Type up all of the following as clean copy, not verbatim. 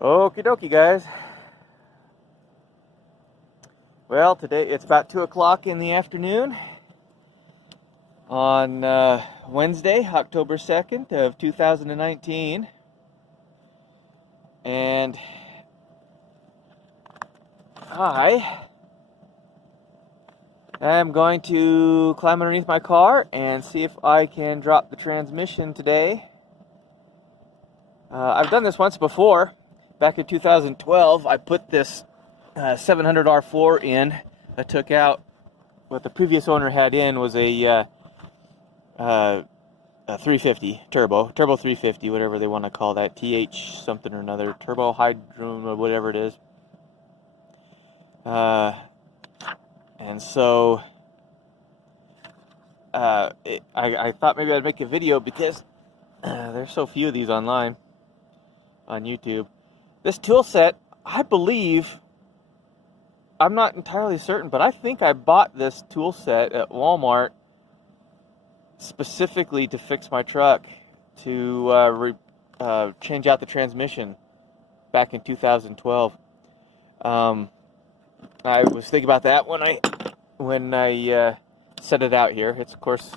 Okie dokie, guys. Well, today it's about 2 o'clock in the afternoon on Wednesday, October 2nd of 2019. And I am going to climb underneath my car and see if I can drop the transmission today. I've done this once before. Back in 2012, I put this 700 R4 in. I took out what the previous owner had in was a 350 turbo 350, whatever they want to call that, TH something or another, Turbo-Hydromatic, whatever it is. And so I thought maybe I'd make a video because there's so few of these online on YouTube. This tool set, I believe, I'm not entirely certain, but I think I bought this tool set at Walmart specifically to fix my truck, to change out the transmission back in 2012. I was thinking about that when I set it out here. It's of course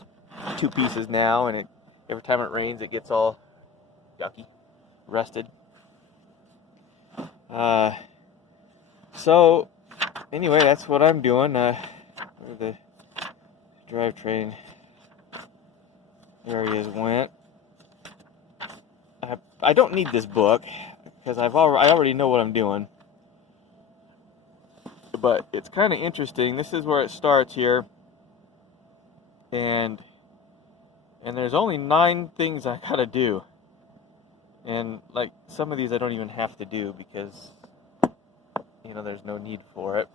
2 pieces now, and every time it rains it gets all yucky, rusted. So anyway, that's what I'm doing. Where the drivetrain areas went. I don't need this book because I already know what I'm doing. But it's kind of interesting. This is where it starts here, and there's only 9 things I gotta do. And like some of these I don't even have to do because, you know, there's no need for it.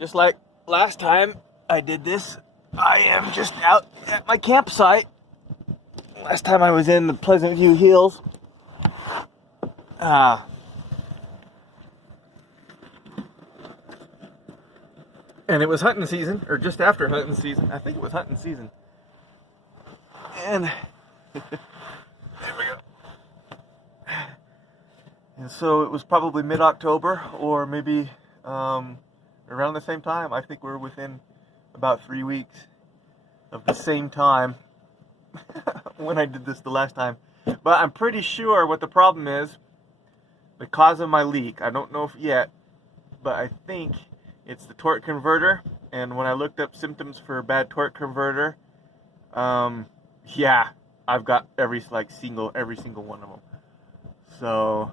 Just like last time I did this, I am just out at my campsite. Last time I was in the Pleasant View Hills. And it was hunting season, or just after hunting season. I think it was hunting season. And there we go. And so it was probably mid-October, or maybe around the same time. I think we're within about 3 weeks of the same time when I did this the last time. But I'm pretty sure what the problem is, the cause of my leak. I don't know if yet, but I think it's the torque converter. And when I looked up symptoms for a bad torque converter, yeah, I've got every single one of them. So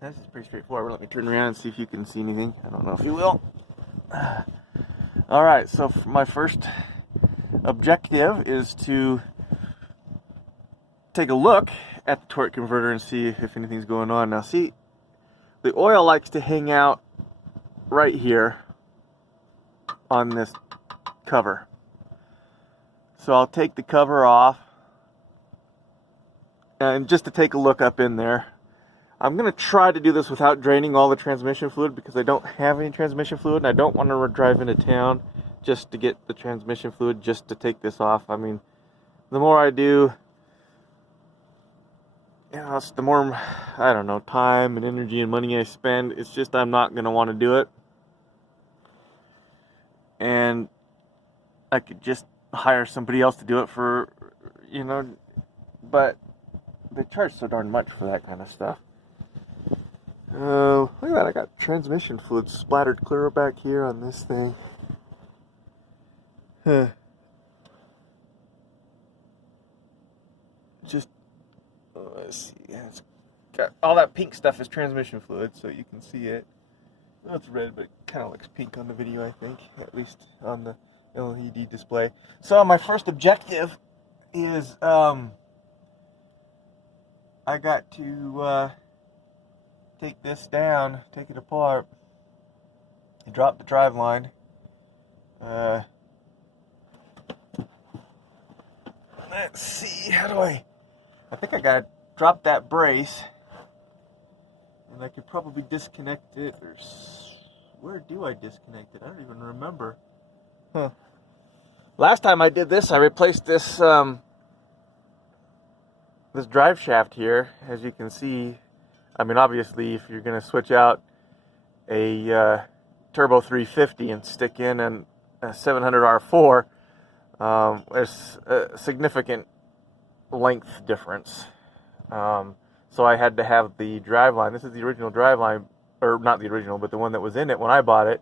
this is pretty straightforward. Let me turn around and see if you can see anything. I don't know if you will. Alright, so my first objective is to take a look at the torque converter and see if anything's going on. Now see, the oil likes to hang out right here on this cover. So I'll take the cover off, and just to take a look up in there. I'm going to try to do this without draining all the transmission fluid because I don't have any transmission fluid, and I don't want to drive into town just to get the transmission fluid, just to take this off. I mean, the more I do, you know, it's the more, I don't know, time and energy and money I spend. It's just I'm not going to want to do it. And I could just hire somebody else to do it for, you know, but they charge so darn much for that kind of stuff. Oh, look at that, I got transmission fluid splattered clear back here on this thing. Just, let's see, yeah, it's got all that pink stuff is transmission fluid, so you can see it. Well, it's red, but it kind of looks pink on the video, I think, at least on the LED display. So my first objective is, I got to take this down, take it apart, drop the drive line. Let's see, how do I think I gotta drop that brace, and I could probably disconnect it, or where do I disconnect it? I don't even remember. Last time I did this, I replaced this this drive shaft here, as you can see, I mean, obviously, if you're going to switch out a Turbo 350 and stick in a 700 R4, there's a significant length difference. So I had to have the driveline. This is the original driveline, or not the original, but the one that was in it when I bought it,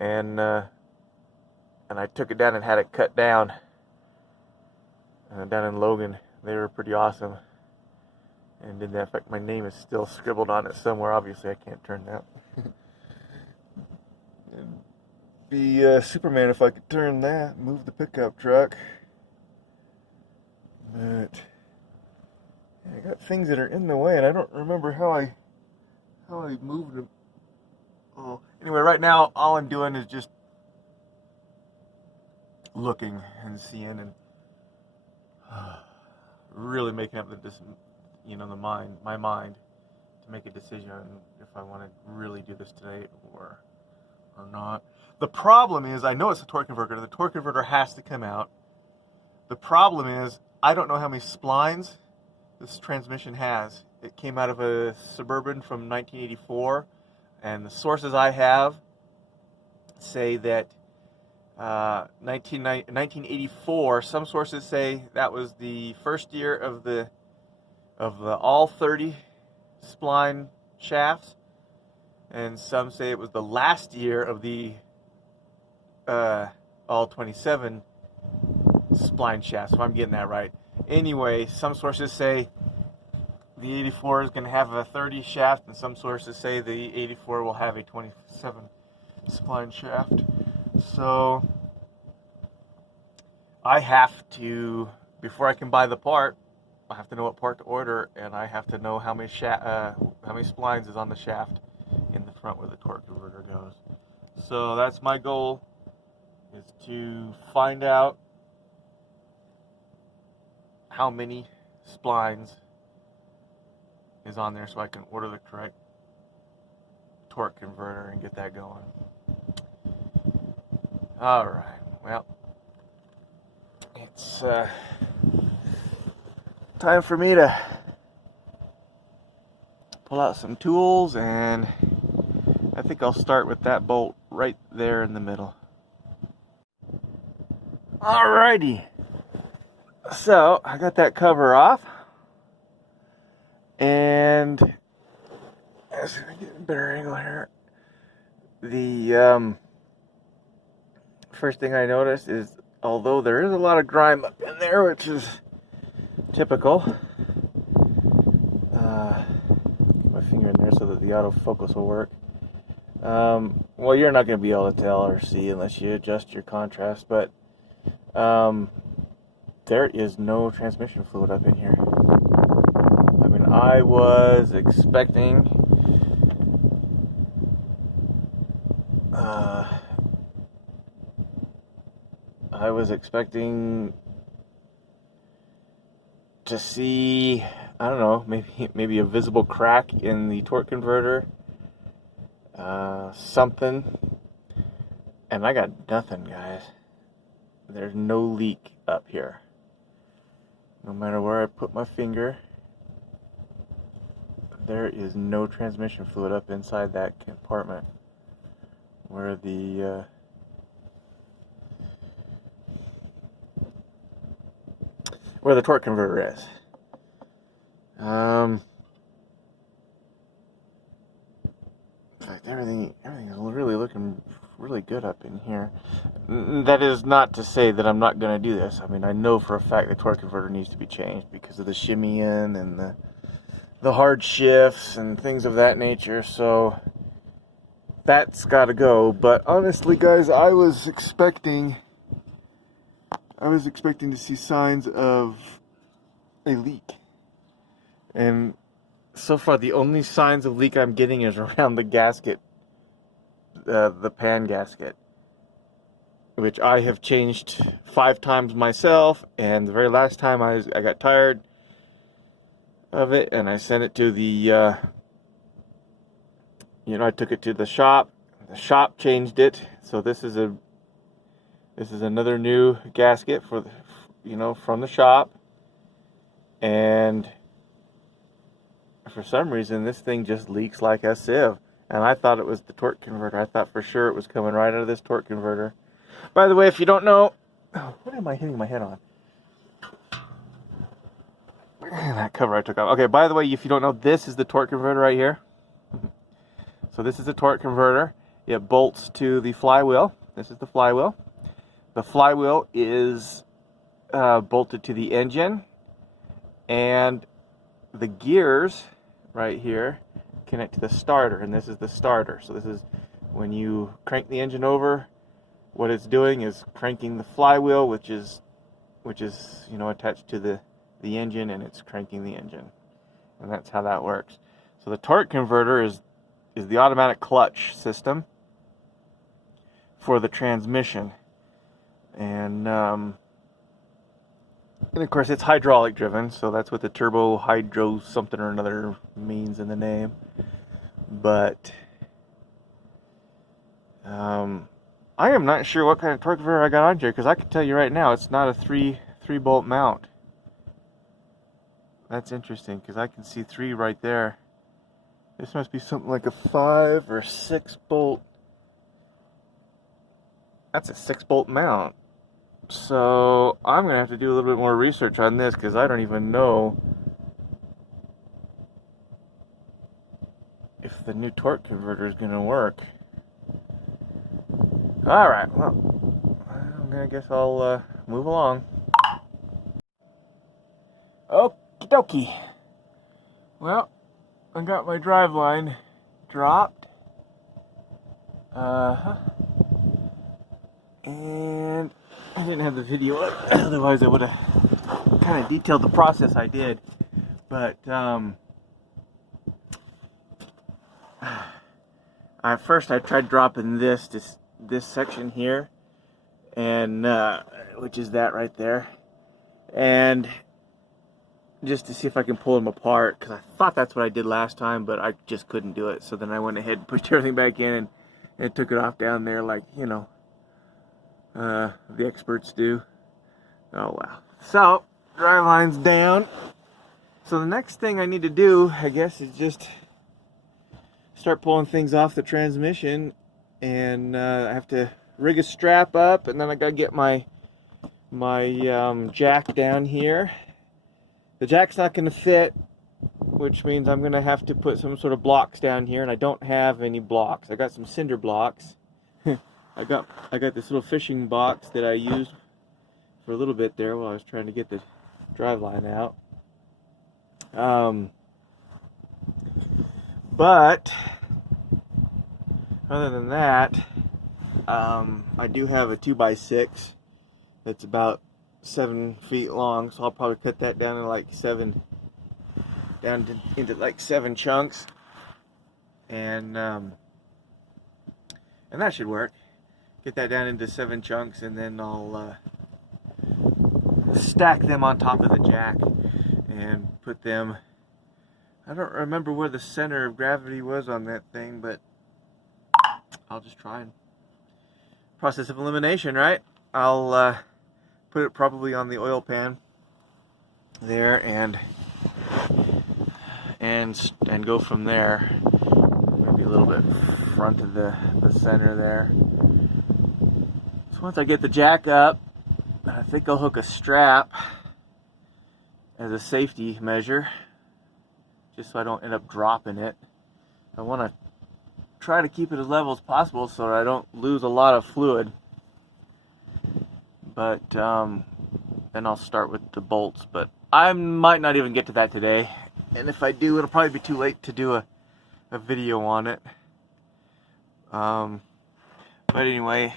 and I took it down and had it cut down down in Logan. They were pretty awesome and did that. In fact, my name is still scribbled on it somewhere. Obviously, I can't turn that. It'd be Superman if I could turn that, move the pickup truck. But I got things that are in the way, and I don't remember how I moved them. Oh, anyway, right now all I'm doing is just looking and seeing and really making up my mind to make a decision if I want to really do this today or not. The problem is, I know it's a torque converter. The torque converter has to come out. The problem is, I don't know how many splines this transmission has. It came out of a Suburban from 1984, and the sources I have say that 1984. Some sources say that was the first year of the all 30 spline shafts, and some say it was the last year of the all 27 spline shafts, if I'm getting that right. Anyway, some sources say the 84 is going to have a 30 shaft, and some sources say the 84 will have a 27 spline shaft. So I have to, before I can buy the part, I have to know what part to order, and I have to know how many splines is on the shaft in the front where the torque converter goes. So that's my goal, is to find out how many splines is on there so I can order the correct torque converter and get that going. Alright, well, it's time for me to pull out some tools, and I think I'll start with that bolt right there in the middle. Alrighty, so I got that cover off, and as I get a better angle here, the first thing I noticed is, although there is a lot of grime up in there, which is typical, get my finger in there so that the autofocus will work. Well, you're not going to be able to tell or see unless you adjust your contrast, but there is no transmission fluid up in here. I mean, I was expecting to see, I don't know, maybe a visible crack in the torque converter, something, and I got nothing, guys. There's no leak up here. No matter where I put my finger, there is no transmission fluid up inside that compartment where the torque converter is. In fact, everything is really looking really good up in here. That is not to say that I'm not going to do this. I mean, I know for a fact the torque converter needs to be changed because of the shimmying and the hard shifts and things of that nature, so that's got to go. But honestly, guys, I was expecting to see signs of a leak, and so far the only signs of leak I'm getting is around the gasket, the pan gasket, which I have changed 5 times myself, and the very last time I got tired of it, and I sent it to the I took it to the shop. The shop changed it, so this is another new gasket for from the shop, and for some reason this thing just leaks like a sieve. And I thought it was the torque converter. I thought for sure it was coming right out of this torque converter. By the way, if you don't know, what am I hitting my head on? That cover I took off. Okay, by the way, if you don't know, this is the torque converter right here. So this is the torque converter. It bolts to the flywheel. This is the flywheel. The flywheel is bolted to the engine, and the gears right here connect to the starter, and this is the starter. So this is when you crank the engine over, what it's doing is cranking the flywheel, which is attached to the engine, and it's cranking the engine, and that's how that works. So the torque converter is the automatic clutch system for the transmission, and of course it's hydraulic driven, so that's what the Turbo-Hydro something or another means in the name. But I am not sure what kind of torque converter I got on here, because I can tell you right now it's not a three bolt mount. That's interesting, because I can see 3 right there. This must be something like a 5 or 6 bolt. That's a 6 bolt mount. So I'm going to have to do a little bit more research on this, because I don't even know if the new torque converter is going to work. Alright, well, I guess I'll move along. Okie dokie. Well, I got my driveline dropped. And I didn't have the video up, otherwise I would have kind of detailed the process I did. But first I tried dropping this section here, and which is that right there, and just to see if I can pull them apart, because I thought that's what I did last time, but I just couldn't do it. So then I went ahead and pushed everything back in and took it off down there, like, you know, the experts do. Oh wow. So driveline's down. So the next thing I need to do, I guess, is just start pulling things off the transmission, and I have to rig a strap up, and then I gotta get my jack down here. The jack's not going to fit, which means I'm going to have to put some sort of blocks down here, and I don't have any blocks. I got some cinder blocks. I got this little fishing box that I used for a little bit there while I was trying to get the driveline out. But other than that, I do have a 2x6 that's about 7 feet long, so I'll probably cut that down to like into like 7 chunks, and that should work. Get that down into 7 chunks, and then I'll stack them on top of the jack and put them. I don't remember where the center of gravity was on that thing, but I'll just try and process of elimination, right? I'll put it probably on the oil pan there, and go from there. Maybe a little bit front of the center there. So once I get the jack up, I think I'll hook a strap as a safety measure, just so I don't end up dropping it. I want to try to keep it as level as possible so I don't lose a lot of fluid. But then I'll start with the bolts, but I might not even get to that today, and if I do, it'll probably be too late to do a video on it. But anyway,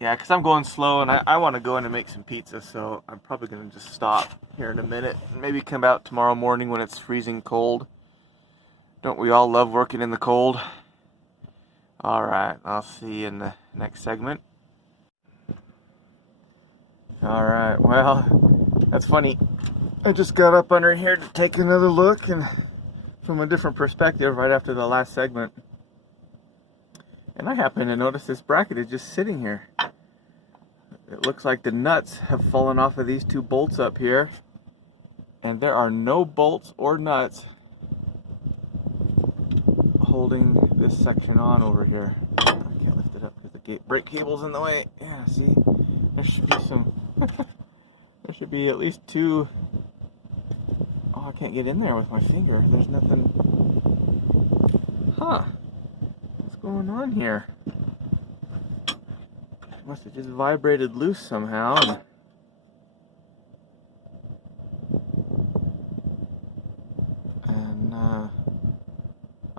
yeah, because I'm going slow, and I want to go in and make some pizza, so I'm probably going to just stop here in a minute and maybe come out tomorrow morning when it's freezing cold. Don't we all love working in the cold? Alright, I'll see you in the next segment. Alright, well, that's funny. I just got up under here to take another look, and from a different perspective right after the last segment. And I happen to notice this bracket is just sitting here. It looks like the nuts have fallen off of these 2 bolts up here. and there are no bolts or nuts holding this section on over here. I can't lift it up because the brake cable's in the way. Yeah, see? There should be some... there should be at least two... Oh, I can't get in there with my finger. There's nothing... Huh. What's going on here? Must have just vibrated loose somehow. And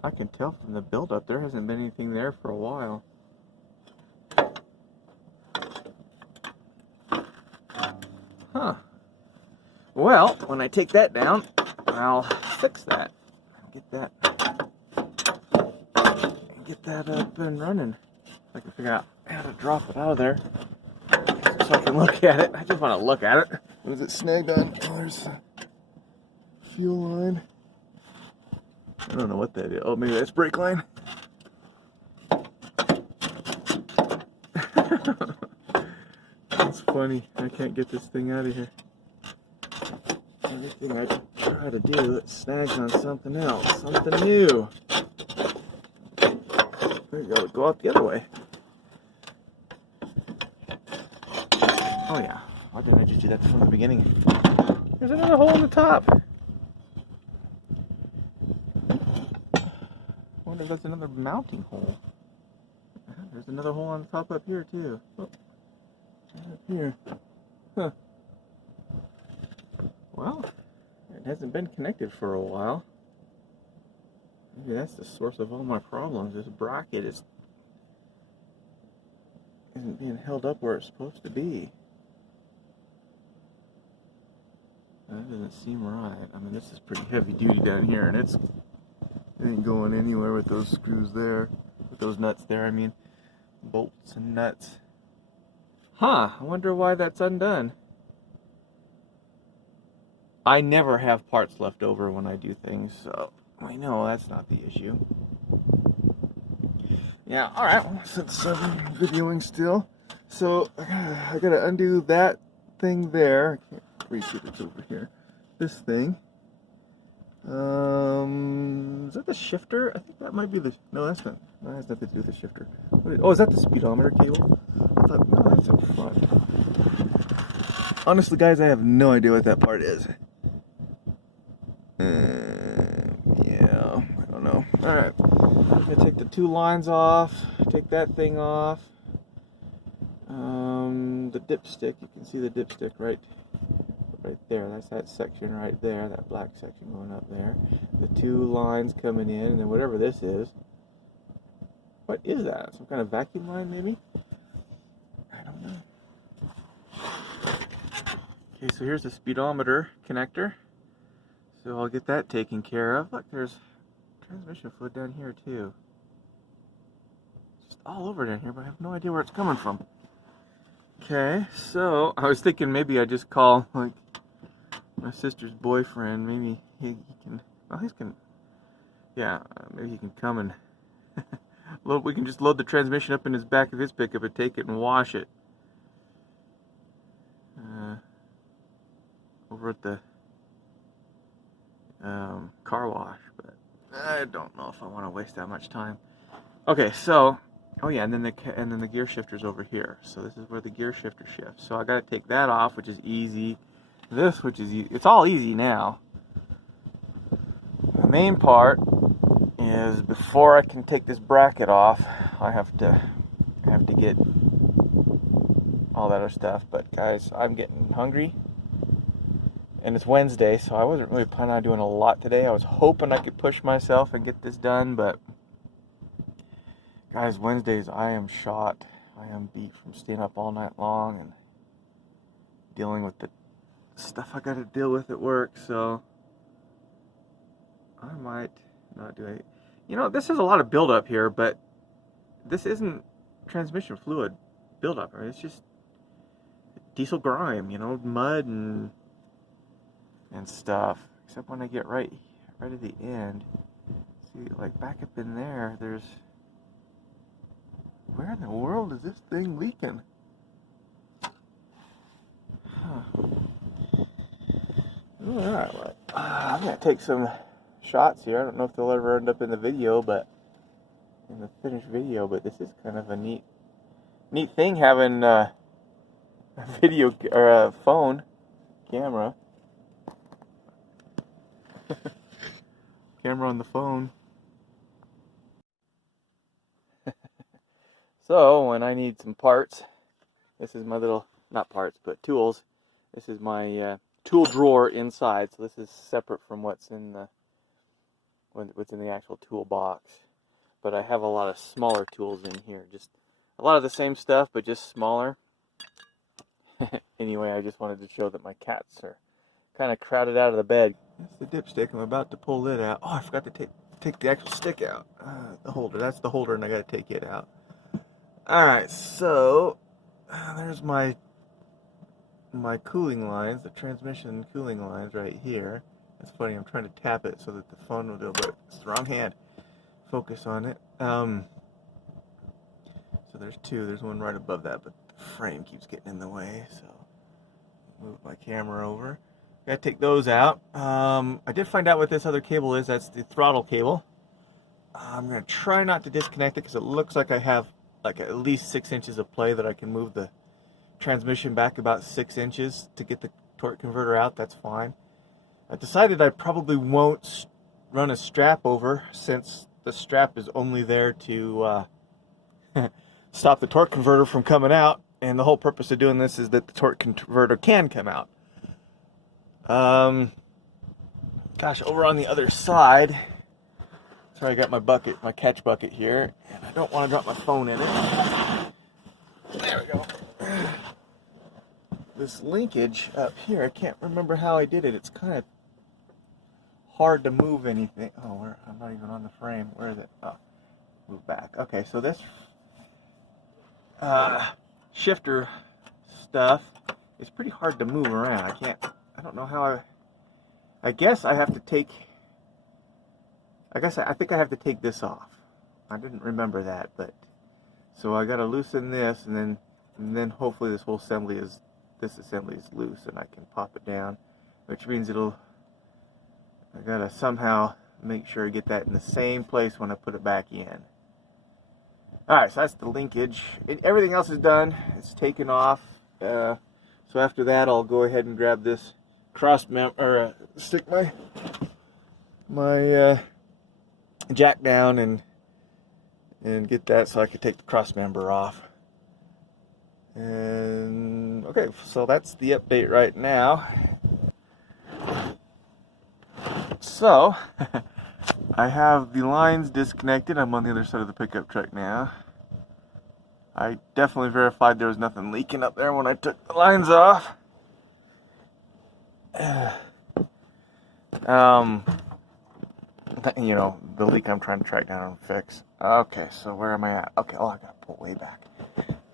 I can tell from the buildup there hasn't been anything there for a while. Huh. Well, when I take that down, I'll fix that. Get that up and running. I can figure out how to drop it out of there so I can look at it. I just want to look at it. What is it snagged on? Oh, there's a fuel line. I don't know what that is. Oh, maybe that's brake line. That's funny. I can't get this thing out of here. Everything I try to do, it snags on something else, something new. There you go. Go out the other way. Oh yeah. Why didn't I just do that from the beginning? There's another hole in the top. I wonder if that's another mounting hole. There's another hole on the top up here too. Oh, up here. Huh. Well, it hasn't been connected for a while. Maybe that's the source of all my problems. This bracket isn't being held up where it's supposed to be. That doesn't seem right. I mean, this is pretty heavy duty down here, and it ain't going anywhere with those screws there, with those nuts there. I mean, bolts and nuts. Huh? I wonder why that's undone. I never have parts left over when I do things, so I know that's not the issue. Yeah, alright, well, since I'm videoing still, so I gotta undo that thing there. I can't reach it, it's over here. This thing. Is that the shifter? I think that might be the... No, that's not. That has nothing to do with the shifter. Oh, is that the speedometer cable? I thought, no, that's up front. Honestly, guys, I have no idea what that part is. Yeah, I don't know. Alright, I'm going to take the two lines off, take that thing off. The dipstick, you can see the dipstick right there. That's that section right there, that black section going up there. The two lines coming in, and then whatever this is. What is that? Some kind of vacuum line, maybe? I don't know. Okay, so here's the speedometer connector. So I'll get that taken care of. Look, there's transmission fluid down here too. Just all over down here, but I have no idea where it's coming from. Okay, so I was thinking maybe I just call like my sister's boyfriend. Maybe he can. Well, he's can. Yeah, maybe he can come and load. We can just load the transmission up in his back of his pickup and take it and wash it. Over at the car wash, but I don't know if I want to waste that much time. Okay, so oh yeah, and then the gear shifter's over here. So this is where the gear shifter shifts. So I got to take that off, which is easy. This, which is easy. It's all easy now. The main part is before I can take this bracket off, I have to get all that other stuff. But guys, I'm getting hungry. And it's Wednesday, so I wasn't really planning on doing a lot today. I was hoping I could push myself and get this done, but guys, Wednesdays I am shot. I am beat from staying up all night long and dealing with the stuff I got to deal with at work, so I might not do it. You know, this is a lot of buildup here, but this isn't transmission fluid buildup. Right? It's just diesel grime, you know, mud and stuff. Except when I get right at the end, see, like back up in there, there's. Where in the world is this thing leaking? Huh. Alright, well, I'm going to take some shots here. I don't know if they'll ever end up in the video, but in the finished video, but this is kind of a neat thing having a video or a phone camera. Camera on the phone. So when I need some parts, this is my little, not parts, but tools. This is my tool drawer inside. So this is separate from what's in the actual toolbox. But I have a lot of smaller tools in here. Just a lot of the same stuff, but just smaller. Anyway, I just wanted to show that my cats are kind of crowded out of the bed. That's the dipstick. I'm about to pull it out. Oh, I forgot to take the actual stick out. The holder. That's the holder, and I got to take it out. Alright, so there's my cooling lines, the transmission cooling lines right here. It's funny, I'm trying to tap it so that the phone will do it, but it's the wrong hand. Focus on it. So there's two. There's one right above that, but the frame keeps getting in the way, so move my camera over. Gotta take those out. I did find out what this other cable is. That's the throttle cable. I'm gonna try not to disconnect it because it looks like I have like at least 6 inches of play that I can move the transmission back about 6 inches to get the torque converter out. That's fine. I decided I probably won't run a strap over, since the strap is only there to stop the torque converter from coming out, and the whole purpose of doing this is that the torque converter can come out. Gosh, over on the other side, sorry, I got my bucket, my catch bucket here, and I don't want to drop my phone in it. There we go. This linkage up here, I can't remember how I did it. It's kind of hard to move anything. Oh, I'm not even on the frame. Where is it? Oh, move back. Okay, so this shifter stuff is pretty hard to move around. I don't know how I guess I have to take, I think I have to take this off. I didn't remember that, but so I got to loosen this, and then hopefully this assembly is loose and I can pop it down, which means I gotta somehow make sure I get that in the same place when I put it back in. Alright, so that's the linkage. Everything else is done. It's taken off. So after that, I'll go ahead and grab this stick my jack down and get that so I could take the cross member off. And okay, so that's the update right now. So I have the lines disconnected. I'm on the other side of the pickup truck now. I definitely verified there was nothing leaking up there when I took the lines off. You know, the leak I'm trying to track down and fix. Okay, so where am I at? Okay, oh, I gotta pull way back.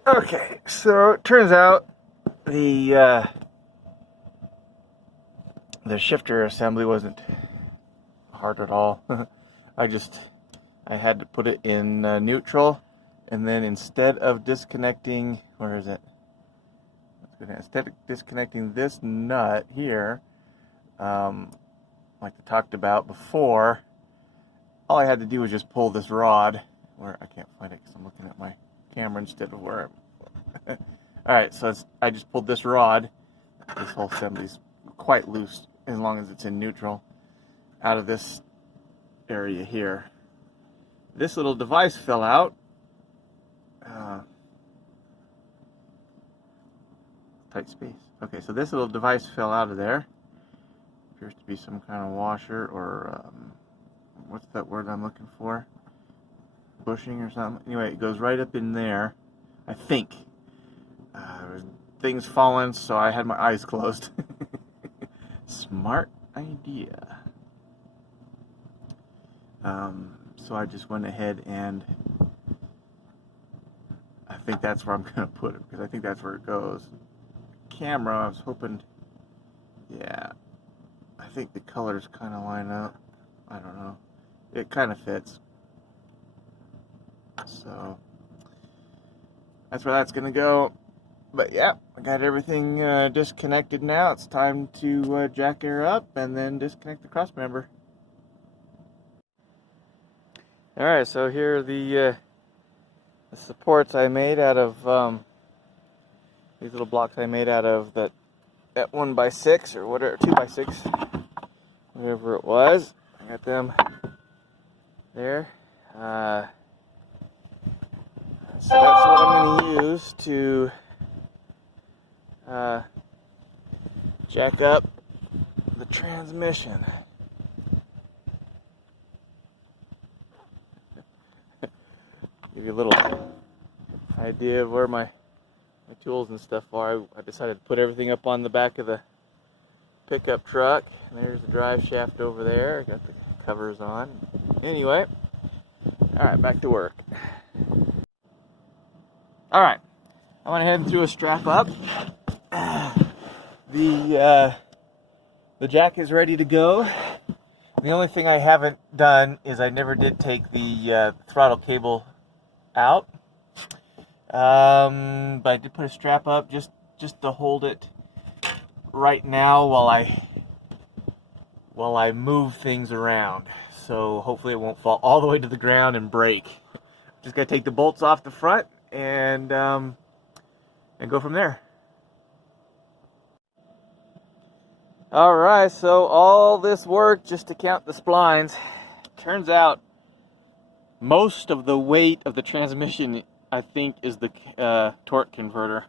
Okay, so it turns out the shifter assembly wasn't hard at all. I had to put it in neutral, and then instead of disconnecting, where is it? Instead of disconnecting this nut here, like I talked about before, all I had to do was just pull this rod, where I can't find it because I'm looking at my camera instead of where I'm. Alright, so I just pulled this rod. This whole assembly's quite loose as long as it's in neutral, out of this area here. This little device fell out. Tight space. Okay, so this little device fell out of there. Appears to be some kind of washer or what's that word I'm looking for? Bushing or something. Anyway, it goes right up in there, I think. Things falling, so I had my eyes closed. Smart idea. So I just went ahead and I think that's where I'm going to put it, because I think that's where it goes. Camera, I was hoping, yeah, I think the colors kind of line up. I don't know. It kind of fits. So that's where that's going to go. But yeah, I got everything disconnected now. It's time to jack her up and then disconnect the cross member. Alright, so here are the supports I made out of these little blocks I made out of that 1x6 or whatever, 2x6, whatever it was. I got them there. So that's what I'm going to use to jack up the transmission. Give you a little idea of where my tools and stuff are. I decided to put everything up on the back of the pickup truck. And there's the drive shaft over there. I got the covers on. Anyway, alright, back to work. Alright, I went ahead and threw a strap up. The jack is ready to go. The only thing I haven't done is I never did take the throttle cable out. But I did put a strap up just to hold it right now while I move things around. So hopefully it won't fall all the way to the ground and break. Just gotta take the bolts off the front and go from there. Alright, so all this work just to count the splines. Turns out most of the weight of the transmission, I think, is the torque converter.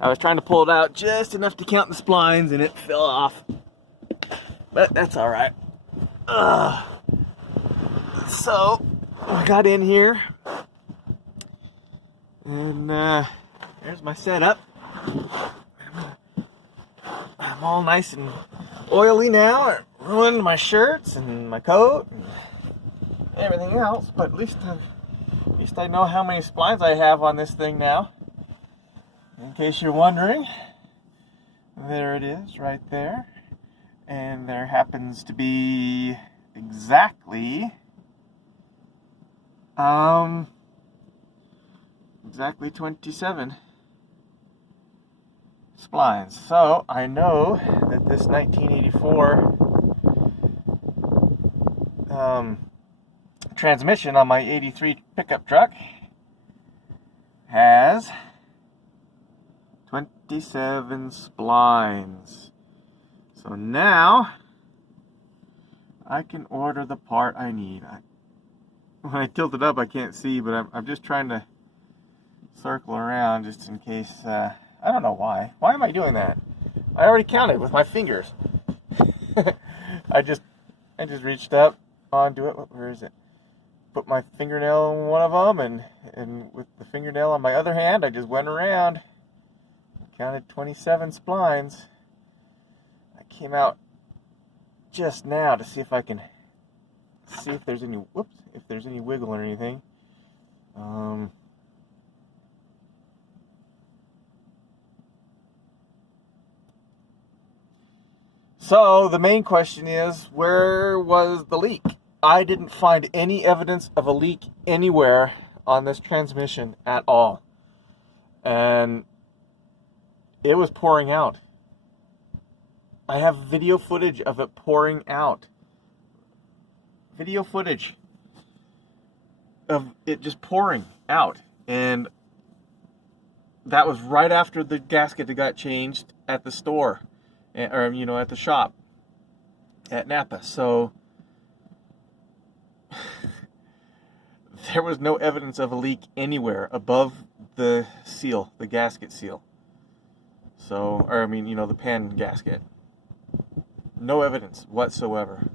I was trying to pull it out just enough to count the splines and it fell off. But that's alright. So, I got in here and there's my setup. I'm all nice and oily now. I ruined my shirts and my coat and everything else, but at least I know how many splines I have on this thing now. In case you're wondering, there it is right there. And there happens to be exactly 27 splines. So I know that this 1984 transmission on my 83 pickup truck has 27 splines. So now I can order the part I need. When I tilt it up I can't see, but I'm just trying to circle around just in case. I don't know why. Why am I doing that? I already counted with my fingers. I just reached up onto it. Where is it? Put my fingernail in one of them, and with the fingernail on my other hand, I just went around and counted 27 splines. I came out just now to see if I can see if there's any if there's any wiggle or anything. So the main question is, where was the leak? I didn't find any evidence of a leak anywhere on this transmission at all. And it was pouring out. I have video footage of it pouring out. Video footage of it just pouring out. And that was right after the gasket got changed at the store. Or, you know, at the shop at Napa. So there was no evidence of a leak anywhere above the seal, the gasket seal. So, or I mean, you know, the pan gasket. No evidence whatsoever.